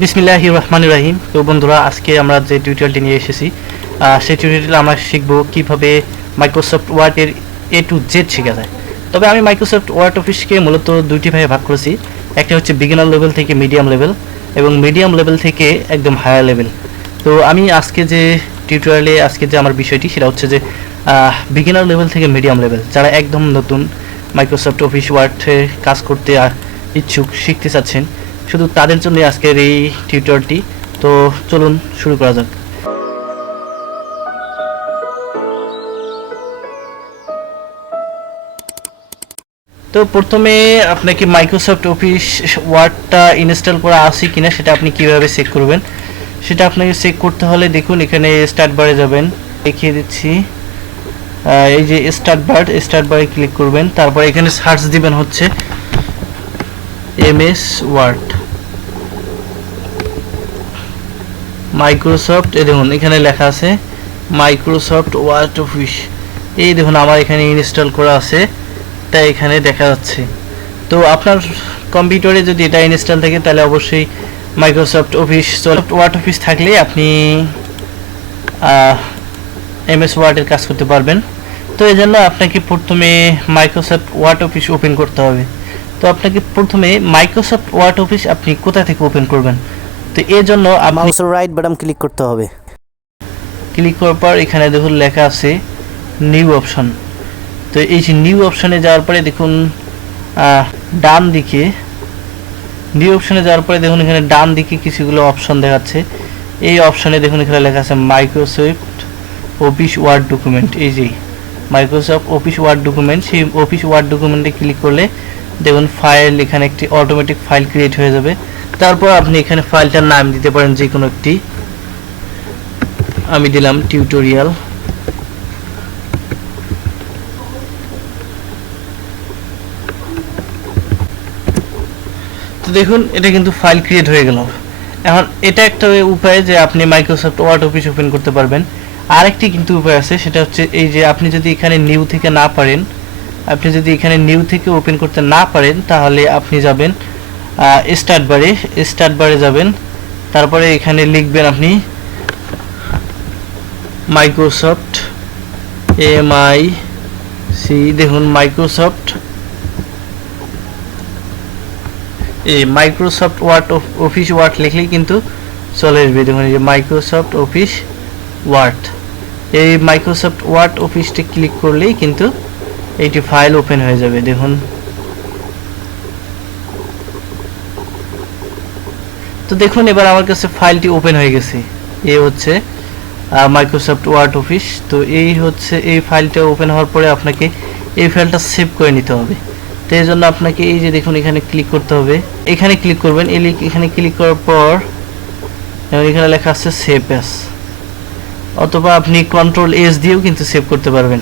বিসমিল্লাহির রহমানির রহিম। তো বন্ধুরা, আজকে আমরা যে টিউটোরিয়ালটি নিয়ে এসেছি সেই টিউটোরিয়ালে আমরা শিখব কিভাবে মাইক্রোসফট ওয়ার্ডের এ টু জেড শেখা যায়। তবে আমি মাইক্রোসফট ওয়ার্ড অফিসকে মূলত দুইটি ভাগে ভাগ করেছি। একটা হচ্ছে বিগিনার লেভেল থেকে মিডিয়াম লেভেল, এবং মিডিয়াম লেভেল থেকে একদম হায়ার লেভেল। তো আমি আজকে যে টিউটোরিয়ালে আজকে যে আমার বিষয়টি সেটা হচ্ছে যে বিগিনার লেভেল থেকে মিডিয়াম লেভেল, যারা একদম নতুন মাইক্রোসফট অফিস ওয়ার্ডে কাজ করতে ইচ্ছুক, শিখতে চাচ্ছেন, শুধু তাদের জন্য আজকের এই টিউটোরিয়ালটি। তো চলুন শুরু করা যাক। তো প্রথমে আপনাকে মাইক্রোসফট অফিস ওয়ার্ডটা ইনস্টল করা আছে কিনা সেটা আপনি কিভাবে চেক করবেন, সেটা আপনাকে চেক করতে হলে দেখুন এখানে স্টার্ট বারে যাবেন, দেখিয়ে দিচ্ছি। এই যে স্টার্ট বারে ক্লিক করবেন, তারপর এখানে সার্চ দিবেন হচ্ছে এমএস ওয়ার্ড মাইক্রোসফট। এই দেখুন এখানে লেখা আছে মাইক্রোসফট ওয়ার্ড অফিস। এই দেখুন আমার এখানে ইনস্টল করা আছে, তাই এখানে দেখা যাচ্ছে। তো আপনার কম্পিউটারে যদি এটা ইনস্টল থাকে তাহলে অবশ্যই মাইক্রোসফট অফিস ওয়ার্ড অফিস থাকলে আপনি এমএস ওয়ার্ডের কাজ করতে পারবেন। তো এই জন্য আপনাকে প্রথমে মাইক্রোসফট ওয়ার্ড অফিস ওপেন করতে হবে। তো আপনাকে প্রথমে মাইক্রোসফট ওয়ার্ড অফিস আপনি কোথা থেকে ওপেন করবেন, তো এর জন্য মাউসের রাইট বাটন ক্লিক করতে হবে। ক্লিক করার পর এখানে দেখুন লেখা আছে নিউ অপশন। তো এই যে নিউ অপশনে যাওয়ার পরে দেখুন ডান দিকে, নিউ অপশনে যাওয়ার পরে দেখুন এখানে ডান দিকে কিছুগুলো অপশন দেখাচ্ছে। এই অপশনে দেখুন এখানে লেখা আছে মাইক্রোসফট অফিস ওয়ার্ড ডকুমেন্ট। এই যে মাইক্রোসফট অফিস ওয়ার্ড ডকুমেন্ট, সেই অফিস ওয়ার্ড ডকুমেন্টে ক্লিক করলে দেখুন ফাইল, এখানে একটি অটোমেটিক ফাইল ক্রিয়েট হয়ে যাবে। তারপর আপনি এখানে ফাইলটার নাম দিতে পারেন যে কোনো একটি, আমি দিলাম টিউটোরিয়াল। তো দেখুন এটা কিন্তু ফাইল ক্রিয়েট হয়ে গেল। এখন এটা একটা উপায় যে আপনি মাইক্রোসফট ওয়ার্ড অফিস ওপেন করতে পারবেন। আরেকটি কিন্তু উপায় আছে, সেটা হচ্ছে এই যে আপনি যদি এখানে নিউ থেকে না পারেন, আপনি যদি এখানে নিউ থেকে ওপেন করতে না পারেন, তাহলে আপনি যাবেন স্টার্ট বারে যাবেন, তারপরে এখানে লিখবেন আপনি মাইক্রোসফট MIC, দেখুন মাইক্রোসফট ওয়ার্ড অফিস ওয়ার্ড লিখলেই কিন্তু চলে আসবে। দেখুন এই যে মাইক্রোসফট অফিস ওয়ার্ড, এই মাইক্রোসফট ওয়ার্ড অফিসটা ক্লিক করলেই কিন্তু এইটি ফাইল ওপেন হয়ে যাবে। দেখুন, তো দেখুন এবার আমার কাছে ফাইলটি ওপেন হয়ে গেছে। এই হচ্ছে মাইক্রোসফট ওয়ার্ড অফিস। তো এই হচ্ছে এই ফাইলটা ওপেন হওয়ার পরে আপনাকে এই ফাইলটা সেভ করে নিতে হবে। তো এই জন্য আপনাকে এই যে দেখুন এখানে ক্লিক করতে হবে, এখানে ক্লিক করবেন। এখানে ক্লিক করার পর এখানে লেখা আছে সেভ অ্যাস, অথবা আপনি Ctrl+S দিয়েও কিন্তু সেভ করতে পারবেন।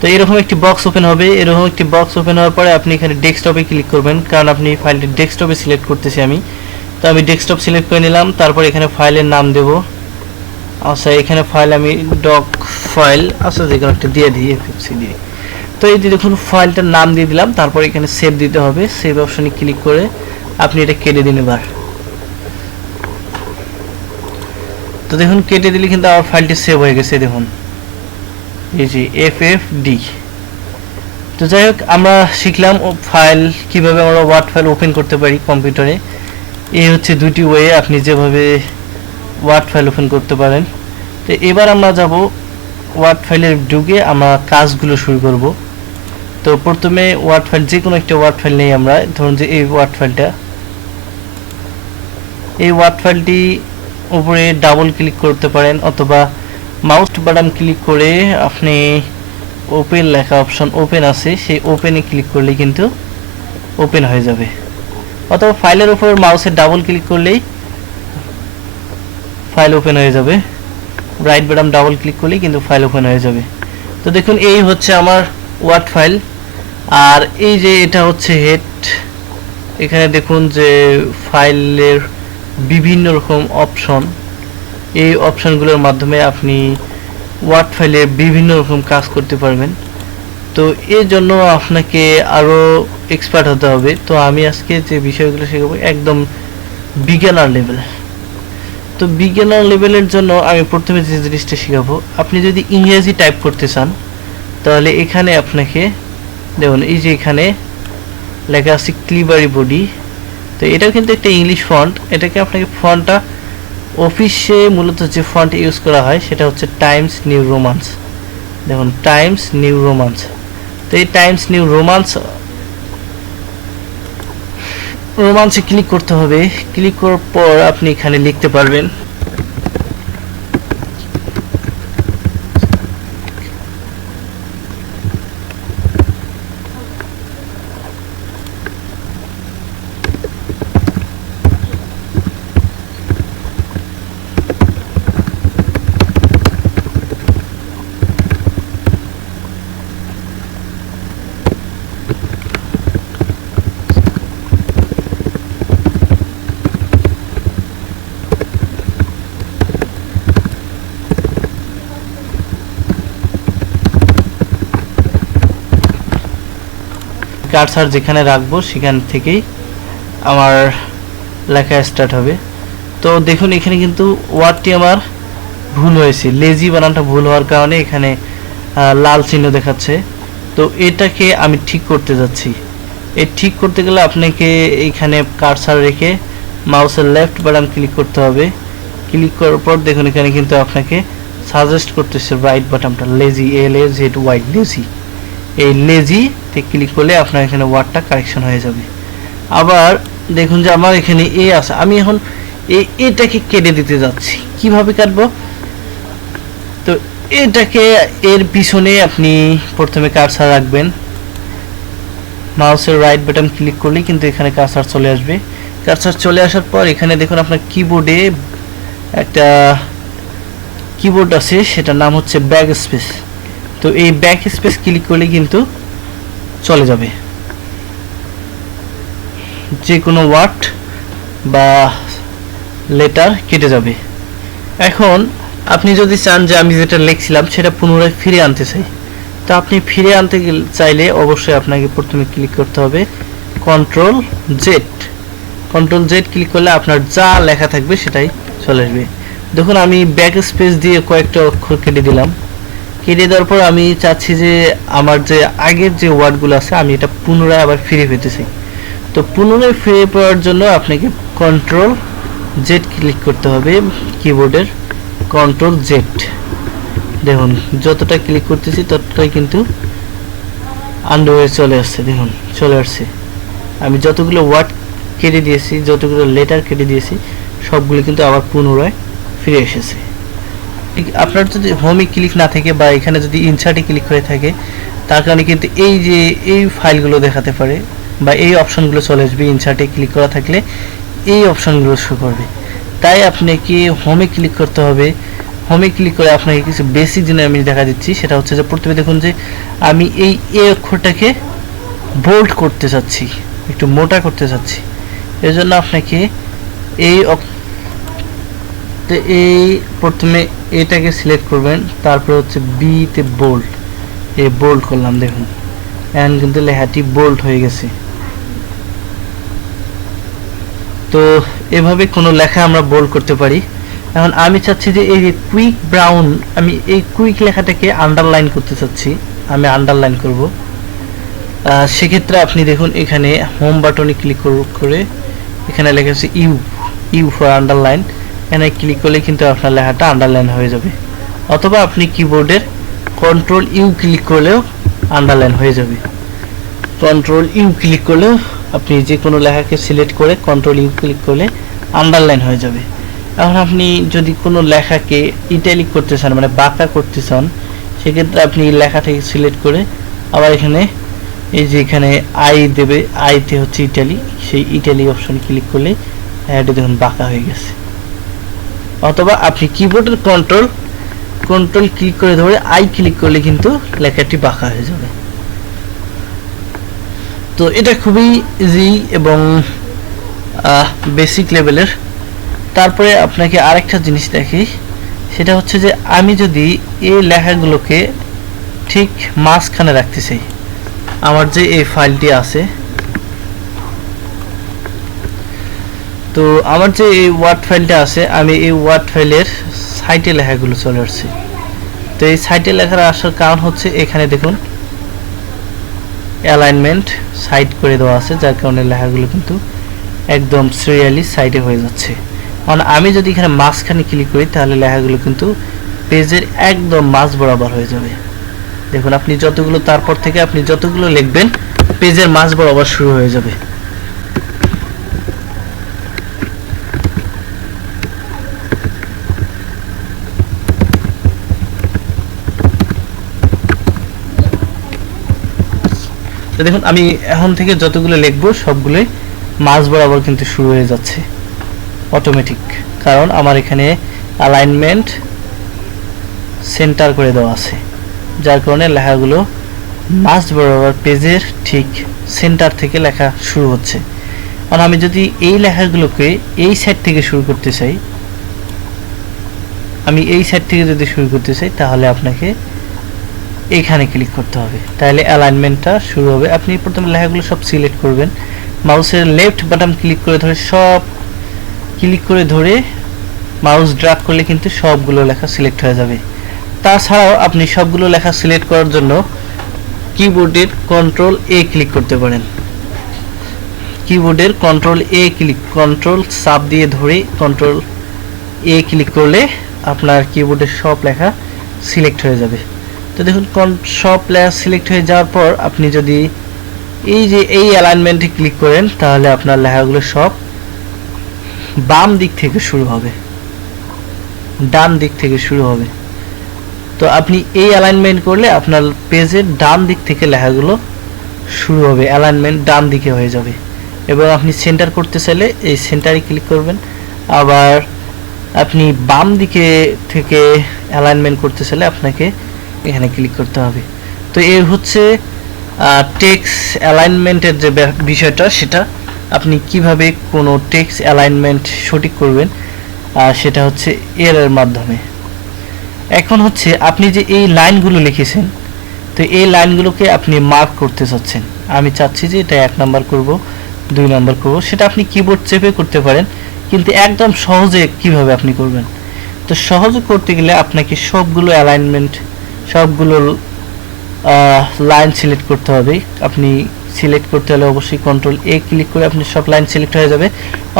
তো এরকম একটি বক্স ওপেন হবে। এরকম একটি বক্স ওপেন হওয়ার পরে আপনি এখানে ডেস্কটপে ক্লিক করবেন, কারণ আপনি ফাইলটি ডেস্কটপে সিলেক্ট করতেছি আমি। তো আমি ডেস্কটপ সিলেক্ট করে নিলাম, তারপর এখানে ফাইলের নাম দেব। আচ্ছা, এখানে ফাইল আমি ডক ফাইল, আচ্ছা যে কোনো একটা দিয়ে দিয়ে। তো এই যে দেখুন ফাইলটার নাম দিয়ে দিলাম, তারপর এখানে সেভ দিতে হবে। সেভ অপশনে ক্লিক করে আপনি এটা কেটে দিন এবার। তো দেখুন কেটে দিলে কিন্তু আমার ফাইলটি সেভ হয়ে গেছে। দেখুন এই যে FFD। তো যাই হোক, আমরা শিখলাম ফাইল কিভাবে আমরা ওয়ার্ড ফাইল ওপেন করতে পারি কম্পিউটারে। এই হচ্ছে দুটি ওয়ে আপনি যেভাবে ওয়ার্ড ফাইল ওপেন করতে পারেন। তো এবার আমরা যাব ওয়ার্ড ফাইলের ঢুকে আমরা কাজগুলো শুরু করব। তো প্রথমে ওয়ার্ড ফাইল, যে কোনো একটা ওয়ার্ড ফাইল নেই আমরা, ধরুন যে এই ওয়ার্ড ফাইলটি উপরে ডাবল ক্লিক করতে পারেন, অথবা মাউস বাটন ক্লিক করে আপনি ওপেন লেখা অপশন ওপেন আছে, সেই ওপেনে ক্লিক করলে কিন্তু ওপেন হয়ে যাবে, অথবা ফাইলের উপর মাউসের ডাবল ক্লিক করলেই ফাইল ওপেন হয়ে যাবে। রাইট বাটন ডাবল ক্লিক করলেই কিন্তু ফাইল ওপেন হয়ে যাবে। তো দেখুন এই হচ্ছে আমার ওয়ার্ড ফাইল, আর এই যে এটা হচ্ছে হেড। এখানে দেখুন যে ফাইলের বিভিন্ন রকম অপশন, এই অপশনগুলোর মাধ্যমে আপনি ওয়ার্ড ফাইলে বিভিন্ন রকম কাজ করতে পারবেন। তো এর জন্য আপনাকে আরও এক্সপার্ট হতে হবে। তো আমি আজকে যে বিষয়গুলো শেখাবো একদম বিগিনার লেভেল। তো বিগিনার লেভেলের জন্য আমি প্রথমে যে জিনিসটা শেখাবো, আপনি যদি ইংরেজি টাইপ করতে চান তাহলে এখানে আপনাকে দেখুন এই যে এখানে লেখা আছে ক্লিভারি বডি। তো এটাও কিন্তু একটা ইংলিশ ফন্ট। এটাকে আপনাকে ফন্টটা অফিসে মূলত যে ফন্ট ইউজ করা হয় সেটা হচ্ছে টাইমস নিউ রোমান্স। দেখুন টাইমস নিউ রোমান্স। তো এই টাইমস নিউ রোমান্সে ক্লিক করতে হবে। ক্লিক করার পর আপনি এখানে লিখতে পারবেন কার্সার যেখানে রাখবো সেখান থেকেই আমার লেখা স্টার্ট হবে। তো দেখুন এখানে কিন্তু ওয়ার্ডটি আমার ভুল হয়েছে, লেজি বানানটা ভুল হওয়ার কারণে এখানে লাল চিহ্ন দেখাচ্ছে। তো এটাকে আমি ঠিক করতে যাচ্ছি। এই ঠিক করতে গেলে আপনাকে এইখানে কার্সার রেখে মাউসের লেফট বাটন ক্লিক করতে হবে। ক্লিক করার পর দেখুন এখানে কিন্তু আপনাকে সাজেস্ট করতেছে রাইট বাটনটা, লেজি, LAZY, লেজি। এই লেজিতে ক্লিক করলে আপনার এখানে ওয়ার্ডটা কারেকশন হয়ে যাবে। আবার দেখুন যে আমার এখানে এ আছে, আমি এখন এটাকে কেটে দিতে যাচ্ছি। কিভাবে কাটবো? তো এটাকে এর পিছনে আপনি প্রথমে কার্সার রাখবেন, মাউসের রাইট বাটন ক্লিক করলে কিন্তু এখানে কার্সার চলে আসবে। কার্সার চলে আসার পর এখানে দেখুন আপনার কিবোর্ডে একটা কিবোর্ড আছে, সেটার নাম হচ্ছে ব্যাক স্পেস। তো এই ব্যাক স্পেস ক্লিক করলে কিন্তু চলে যাবে যে কোনো ওয়ার্ড বা লেটার কেটে যাবে। এখন আপনি যদি চান যে আমি যেটা লিখছিলাম সেটা পুনরায় ফিরে আনতে চাই, তো আপনি ফিরে আনতে চাইলে অবশ্যই আপনাকে প্রথমে ক্লিক করতে হবে control Z. Control Z click করলে আপনার যা লেখা থাকবে সেটাই চলে আসবে। দেখুন আমি ব্যাক স্পেস দিয়ে কয়েকটা অক্ষর কেটে দিলাম। কেটে দেওয়ার পর আমি চাচ্ছি যে আমার যে আগের যে ওয়ার্ডগুলো আছে আমি এটা পুনরায় আবার ফিরে পেতে চাই। তো পুনরায় ফিরে পাওয়ার জন্য আপনাকে কন্ট্রোল জেড ক্লিক করতে হবে কিবোর্ডের, কন্ট্রোল জেড। দেখুন যতটা ক্লিক করতেছি ততটাই কিন্তু আন্ডু হয়ে চলে আসছে। দেখুন চলে আসছে। আমি যতগুলো ওয়ার্ড কেটে দিয়েছি, যতগুলো লেটার কেটে দিয়েছি সবগুলো কিন্তু আবার পুনরায় ফিরে এসেছে। আপনার যদি হোমে ক্লিক না থাকে বা এখানে যদি ইনসার্টে ক্লিক করে থাকে তার কারণে কিন্তু এই যে এই ফাইলগুলো দেখাতে পারে বা এই অপশনগুলো চলে আসবে। ইনসার্টে ক্লিক করা থাকলে এই অপশনগুলো শো করবে। তাই আপনাকে হোমে ক্লিক করতে হবে। হোমে ক্লিক করে আপনাকে কিছু বেসিক জিনিস আমি দেখা দিচ্ছি। সেটা হচ্ছে যে প্রথমে দেখুন যে আমি এই এ অক্ষরটাকে বোল্ড করতে চাচ্ছি, একটু মোটা করতে চাচ্ছি। এর জন্য আপনাকে এই প্রথমে এটাকে সিলেক্ট করবেন, তারপর হচ্ছে বিতে বোল্ড, এই বোল্ড করলাম। দেখুন এখন কিন্তু লেখাটি বোল্ড হয়ে গেছে। তো এভাবে কোনো লেখা আমরা বোল্ড করতে পারি। এখন আমি চাচ্ছি যে এই যে কুইক ব্রাউন, আমি এই কুইক লেখাটাকে আন্ডারলাইন করতে চাচ্ছি, আমি আন্ডারলাইন করব। সেক্ষেত্রে আপনি দেখুন এখানে হোম বাটনে ক্লিক করে এখানে লেখা আছে ইউ ফর আন্ডারলাইন। এখানে ক্লিক করলে কিন্তু আপনার লেখাটা আন্ডারলাইন হয়ে যাবে, অথবা আপনি কিবোর্ডের কন্ট্রোল ইউ ক্লিক করলেও আন্ডারলাইন হয়ে যাবে। কন্ট্রোল ইউ ক্লিক করলেও আপনি যে কোনো লেখাকে সিলেক্ট করে কন্ট্রোল ইউ ক্লিক করলে আন্ডারলাইন হয়ে যাবে। এখন আপনি যদি কোনো লেখাকে ইটালিক করতে চান, মানে বাঁকা করতে চান, সেক্ষেত্রে আপনি লেখাটাকে সিলেক্ট করে আবার এখানে এই যে এখানে আই দেবে, আইতে হচ্ছে ইটালি, সেই ইটালি অপশন ক্লিক করলে লেখাটি দেখুন বাঁকা হয়ে গেছে। অথবা আপনি কিবোর্ডের কন্ট্রোল ক্লিক করে ধরে আই ক্লিক করলে কিন্তু লেখাটি বাঁকা হয়ে যাবে। তো এটা খুবই ইজি এবং বেসিক লেভেলের। তারপরে আপনাকে আরেকটা জিনিস দেখি, সেটা হচ্ছে যে আমি যদি এই লেখাগুলোকে ঠিক মাঝখানে রাখতে চাই, আমার যে এই ফাইলটি আছে তো আমার যে এই ওয়ার্ড ফাইলটা আছে, আমি এই ওয়ার্ড ফাইলের সাইটে লেখাগুলো চলে আসছে। তো এই সাইটে লেখার আসার কারণ হচ্ছে এখানে দেখুন অ্যালাইনমেন্ট সাইড করে দেওয়া আছে, যার কারণে লেখাগুলো কিন্তু একদম সিরিয়ালি সাইডে হয়ে যাচ্ছে। কারণ আমি যদি এখানে মাঝখানে ক্লিক করি তাহলে লেখাগুলো কিন্তু পেজের একদম মাঝ বরাবর হয়ে যাবে। দেখুন আপনি যতগুলো, তারপর থেকে আপনি যতগুলো লিখবেন পেজের মাঝ বরাবর শুরু হয়ে যাবে। তো দেখুন আমি এখন থেকে যতগুলো লিখবো সবগুলোই মাঝ বরাবর কিন্তু শুরু হয়ে যাচ্ছে অটোমেটিক, কারণ আমার এখানে অ্যালাইনমেন্ট সেন্টার করে দেওয়া আছে, যার কারণে লেখাগুলো মাঝ বরাবর পেজের ঠিক সেন্টার থেকে লেখা শুরু হচ্ছে। আর আমি যদি এই লেখাগুলোকে এই সাইড থেকে শুরু করতে চাই, তাহলে আপনাকে এখানে ক্লিক করতে হবে, তাহলে অ্যালাইনমেন্টটা শুরু হবে। আপনি প্রথমে লেখাগুলো সব সিলেক্ট করবেন, মাউসের লেফট বাটন ক্লিক করে ধরে মাউস ড্র্যাগ করলে কিন্তু সবগুলো লেখা সিলেক্ট হয়ে যাবে। তাছাড়াও আপনি সবগুলো লেখা সিলেক্ট করার জন্য কিবোর্ডের কন্ট্রোল এ ক্লিক করতে পারেন। কিবোর্ডের কন্ট্রোল চাপ দিয়ে ধরে কন্ট্রোল এ ক্লিক করলে আপনার কিবোর্ডের সব লেখা সিলেক্ট হয়ে যাবে। তো দেখুন সব লেখা সিলেক্ট হয়ে যাওয়ার পর আপনি যদি এই অ্যালাইনমেন্টে ক্লিক করেন তাহলে আপনার লেখাগুলো সব বাম দিক থেকে শুরু হবে, ডান দিক থেকে শুরু হবে। তো আপনি এই অ্যালাইনমেন্ট করলে আপনার পেজের ডান দিক থেকে লেখাগুলো শুরু হবে, অ্যালাইনমেন্ট ডান দিকে হয়ে যাবে। এবং আপনি সেন্টার করতে চাইলে এই সেন্টারে ক্লিক করবেন, আবার আপনি বাম দিকে থেকে অ্যালাইনমেন্ট করতে চাইলে আপনাকে এখানে ক্লিক করতে হবে। তো এই হচ্ছে টেক্সট অ্যালাইনমেন্টের যে বিষয়টা, সেটা আপনি কিভাবে কোনো টেক্সট অ্যালাইনমেন্ট সঠিক করবেন সেটা হচ্ছে এর মাধ্যমে। এখন হচ্ছে আপনি যে এই লাইনগুলো লিখেছেন, তো এই লাইনগুলোকে আপনি মার্ক করতে চাচ্ছেন। আমি চাচ্ছি যে এটা 1 নাম্বার করব, 2 নাম্বার করব, সেটা আপনি কিবোর্ড চেপে করতে পারেন, কিন্তু একদম সহজে কিভাবে আপনি করবেন। তো সহজে করতে গেলে আপনাকে সবগুলো লাইন সিলেক্ট করতে হবে। আপনি সিলেক্ট করতে হলে অবশ্যই কন্ট্রোল এ ক্লিক করে আপনি সব লাইন সিলেক্ট হয়ে যাবে,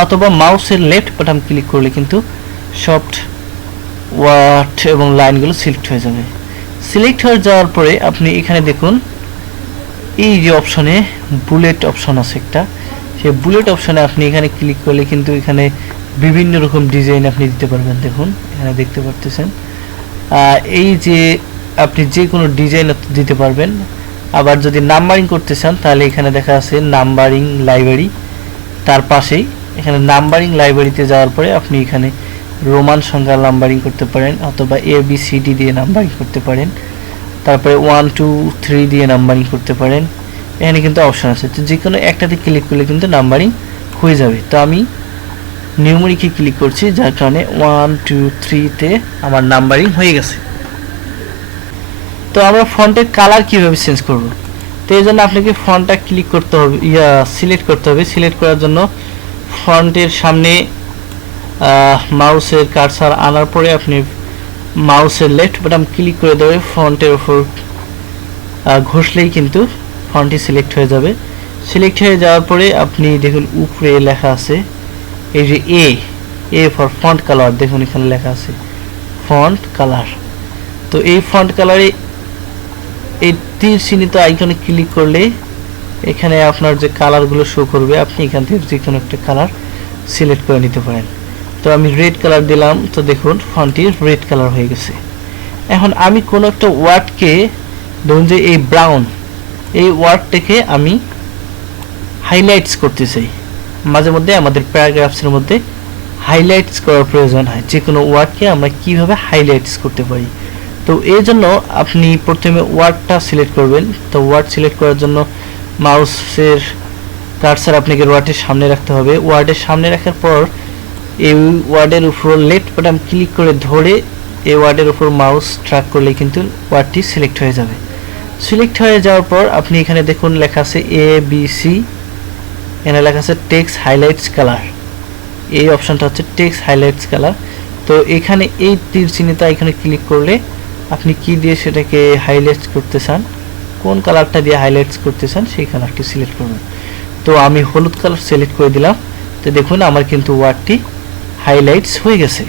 অথবা মাউসের লেফট বাটন ক্লিক করলে কিন্তু সব ওয়ার্ড এবং লাইনগুলো সিলেক্ট হয়ে যাবে। সিলেক্ট হয়ে যাওয়ার পরে আপনি এখানে দেখুন এই যে অপশনে বুলেট অপশন আছে একটা, সেই বুলেট অপশনে আপনি এখানে ক্লিক করলে কিন্তু এখানে বিভিন্ন রকম ডিজাইন আপনি দিতে পারবেন। দেখুন এখানে দেখতে পারতেছেন এই যে আপনি যে কোনো ডিজাইন দিতে পারবেন। আবার যদি নাম্বারিং করতে চান তাহলে এখানে দেখা আছে নাম্বারিং লাইব্রেরি, তার পাশেই এখানে নাম্বারিং লাইব্রেরিতে যাওয়ার পরে আপনি এখানে রোমান সংখ্যা নাম্বারিং করতে পারেন, অথবা ABCD দিয়ে নাম্বারিং করতে পারেন, তারপরে 1 2 3 দিয়ে নাম্বারিং করতে পারেন। এখানে কিন্তু অপশন আছে, তো যে কোনো একটাতে ক্লিক করলে কিন্তু নাম্বারিং হয়ে যাবে। তো আমি নিউমেরিকে ক্লিক করছি, যার কারণে 1 2 3 তে আমার নাম্বারিং হয়ে গেছে। তো আমরা ফন্টের কালার কিভাবে চেঞ্জ করব, তো এই জন্য আপনাকে ফন্টটা ক্লিক করতে হবে, সিলেক্ট করতে হবে। সিলেক্ট করার জন্য ফন্টের সামনে মাউসের কার্সার আনার পরে আপনি মাউসের লেফট বাটন ক্লিক করে দেবে, ফন্টের উপর ঘষলেই কিন্তু ফন্টটি সিলেক্ট হয়ে যাবে। সিলেক্ট হয়ে যাওয়ার পরে আপনি দেখুন উপরে লেখা আছে এই যে এ ফর ফন্ট কালার, দেখুন এখানে লেখা আছে ফন্ট কালার। তো এই ফন্ট কালারে এই তীর চিহ্নিত আইকনে ক্লিক করলে এখানে আপনার যে কালারগুলো শো করবে, আপনি এখান থেকে যে কোনো একটা কালার সিলেক্ট করে নিতে পারেন। তো আমি রেড কালার দিলাম, তো দেখুন ফন্টটি রেড কালার হয়ে গেছে। এখন আমি কোনো একটা ওয়ার্ডকে, ধরুন যে এই ব্রাউন, এই ওয়ার্ডটাকে আমি হাইলাইটস করতে চাই। মাঝে মধ্যে আমাদের প্যারাগ্রাফসের মধ্যে হাইলাইটস করার প্রয়োজন হয়, যে কোনো ওয়ার্ডকে আমরা কিভাবে হাইলাইটস করতে পারি। তো এই জন্য আপনি প্রথমে ওয়ার্ডটা সিলেক্ট করবেন। তো ওয়ার্ড সিলেক্ট করার জন্য মাউসের কার্সার আপনাকে ওয়ার্ডের সামনে রাখতে হবে। ওয়ার্ডের সামনে রাখার পর এই ওয়ার্ডের উপর লেফট বাটন ক্লিক করে ধরে এই ওয়ার্ডের উপর মাউস ট্র্যাক করলে কিন্তু ওয়ার্ডটি সিলেক্ট হয়ে যাবে। সিলেক্ট হয়ে যাওয়ার পর আপনি এখানে দেখুন লেখা আছে ABC, এখানে লেখা আছে টেক্সট হাইলাইটস কালার, এই অপশনটা হচ্ছে টেক্সট হাইলাইটস কালার। তো এখানে এই তীর চিহ্নটা এখানে ক্লিক করলে আপনি কি দিয়ে সেটাকে হাইলাইটস করতে চান, কোন কালারটা দিয়ে হাইলাইটস করতে চান সেই কালারটি সিলেক্ট করবেন। তো আমি হলুদ কালার সিলেক্ট করে দিলাম। তো দেখুন আমার কিন্তু ওয়ার্ডটি হাইলাইটস হয়ে গেছে।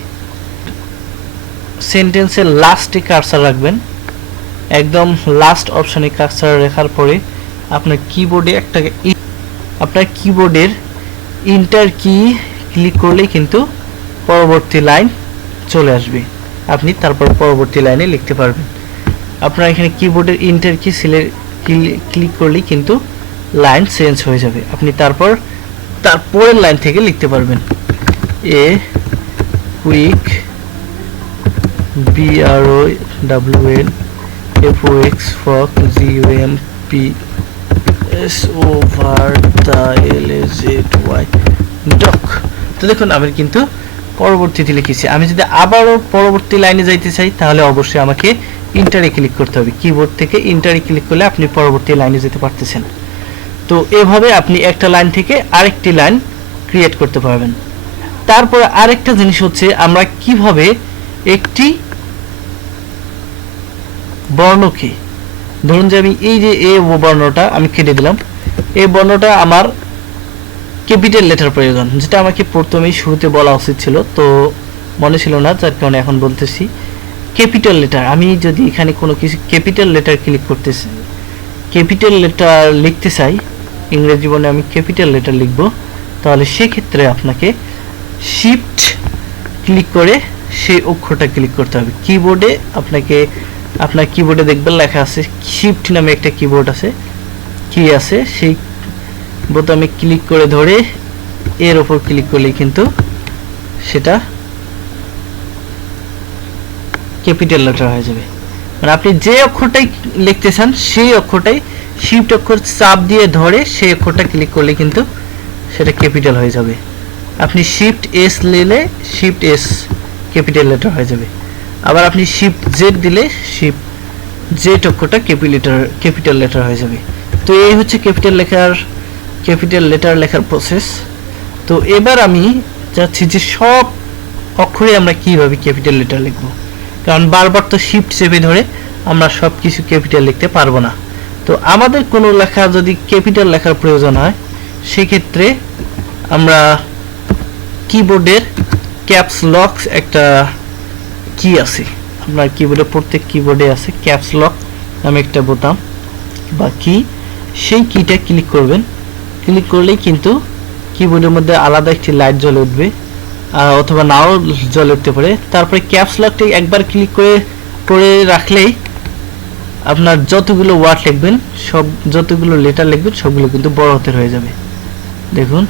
সেন্টেন্সের লাস্টে কার্সার রাখবেন, একদম লাস্ট অপশনে কার্সার রাখার পরে আপনার কিবোর্ডের ইন্টার কি ক্লিক করলেই কিন্তু পরবর্তী লাইন চলে আসবে, আপনি তারপর পরবর্তী লাইনে লিখতে পারবেন। আপনার এখানে কিবোর্ডের ইন্টার কি ক্লিক করলেই কিন্তু লাইন চেঞ্জ হয়ে যাবে, আপনি তারপরের লাইন থেকে লিখতে পারবেন। এ কুইক BROWN FOX ফক GUMP SOVER LAZY ডক। তো দেখুন আমি কিন্তু পরবর্তীতে লিখেছি। আমি যদি আবারও পরবর্তী লাইনে যাইতে চাই তাহলে অবশ্যই আমাকে ইন্টারে ক্লিক করতে হবে। কিবোর্ড থেকে ইন্টারে ক্লিক করলে আপনি পরবর্তী লাইনে যেতে পারতেছেন। তো এভাবে আপনি একটা লাইন থেকে আরেকটি লাইন ক্রিয়েট করতে পারবেন। তারপরে আরেকটা জিনিস হচ্ছে আমরা কিভাবে একটি বর্ণকে, ধরুন যে আমি এই যে এ বর্ণটা আমি কেটে দিলাম, এই বর্ণটা আমার ক্যাপিটাল লেটার প্রয়োজন, যেটা আমাকে প্রথমেই শুরুতে বলা উচিত ছিল, তো মনে ছিল না, যার কারণে এখন বলতেছি। ক্যাপিটাল লেটার, আমি যদি এখানে কোনো কিছু ক্যাপিটাল লেটার ক্লিক করতেছি, ক্যাপিটাল লেটার লিখতে চাই, ইংরেজি বর্ণে আমি ক্যাপিটাল লেটার লিখব, তাহলে সেক্ষেত্রে আপনাকে শিফট ক্লিক করে সেই অক্ষরটা ক্লিক করতে হবে। কিবোর্ডে আপনার কিবোর্ডে দেখবেন লেখা আছে শিফট নামে একটা কিবোর্ড আছে, কি আছে, সেই বোতামে ক্লিক করে ধরে এর উপর ক্লিক করলেই কিন্তু সেটা ক্যাপিটাল লেটার হয়ে যাবে। মানে আপনি যে অক্ষরটাই লিখতে চান সেই অক্ষরটাই শিফট অক্ষর চাপ দিয়ে ধরে সেই অক্ষরটা ক্লিক করলে কিন্তু সেটা ক্যাপিটাল হয়ে যাবে। আপনি শিফট এস নিলে শিফট এস ক্যাপিটাল লেটার হয়ে যাবে। আবার আপনি শিফট জেড দিলে শিফট জেড অক্ষরটা ক্যাপিটাল লেটার হয়ে যাবে। তো এই হচ্ছে ক্যাপিটাল লেটার লেখার প্রসেস। তো এবার আমি চাচ্ছি যে সব অক্ষরে আমরা কিভাবে ক্যাপিটাল লেটার লিখব, কারণ বারবার তো শিফট চেপে ধরে আমরা সব কিছু ক্যাপিটাল লিখতে পারবো না। তো আমাদের কোনো লেখা যদি ক্যাপিটাল লেখার প্রয়োজন হয় সেক্ষেত্রে আমরা কিবোর্ডের ক্যাপস লক একটা কি আছে, আপনার কিবোর্ডে প্রত্যেক কিবোর্ডে আছে ক্যাপস লক নামে একটা বোতাম বা কি, সেই কিটা ক্লিক করবেন। ক্লিক করলেই কিন্তু কিবোর্ডের মধ্যে আলাদা একটি লাইট জ্বলে উঠবে, অথবা নাও জ্বলে উঠতে পারে। তারপরে ক্যাপস লকটি একবার ক্লিক করে রাখলেই আপনার যতগুলো ওয়ার্ড লিখবেন, যতগুলো লেটার লিখবেন সবগুলো কিন্তু বড় হাতের হয়ে যাবে। দেখুন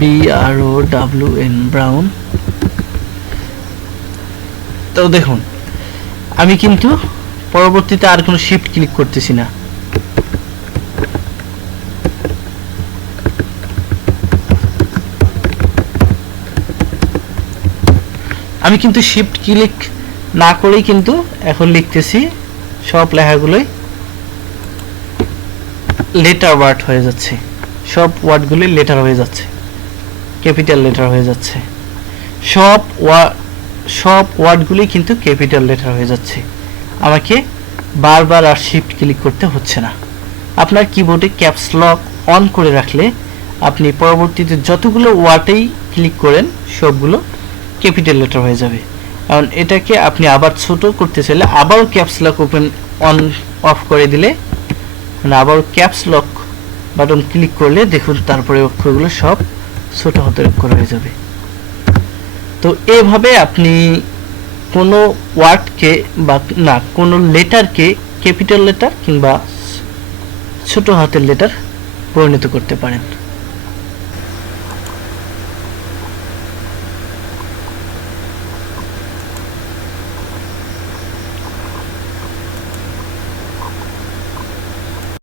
BROWN ব্রাউন। তো দেখুন আমি কিন্তু পরবর্তীতে আর কোনো শিফট ক্লিক করতেছি না, আমি কিন্তু শিফট ক্লিক না করেই কিন্তু এখন লিখতেছি, সব লেখাগুলোই লেটার ওয়ার্ড হয়ে যাচ্ছে, সব ওয়ার্ডগুলি লেটার হয়ে যাচ্ছে, ক্যাপিটাল লেটার হয়ে যাচ্ছে, সব ওয়ার্ডগুলি কিন্তু ক্যাপিটাল লেটার হয়ে যাচ্ছে। আমাকে বারবার আর শিফট ক্লিক করতে হচ্ছে না। আপনার কিবোর্ডে ক্যাপস লক অন করে রাখলে আপনি পরবর্তীতে যতগুলো ওয়ার্ডেই ক্লিক করেন সবগুলো ক্যাপিটাল লেটার হয়ে যাবে। কারণ এটাকে আপনি আবার ছোট করতে চাইলে আবারও ক্যাপস লক অন অফ করে দিলে, মানে আবার ক্যাপস লক বাটন ক্লিক করলে দেখুন তারপরে অক্ষরগুলো সব ছোট হাতের অক্ষর হয়ে যাবে। তো এভাবে আপনি কোনো ওয়ার্ডকে বা না কোনো লেটারকে ক্যাপিটাল লেটার কিংবা ছোট হাতের লেটার পরিণত করতে পারেন।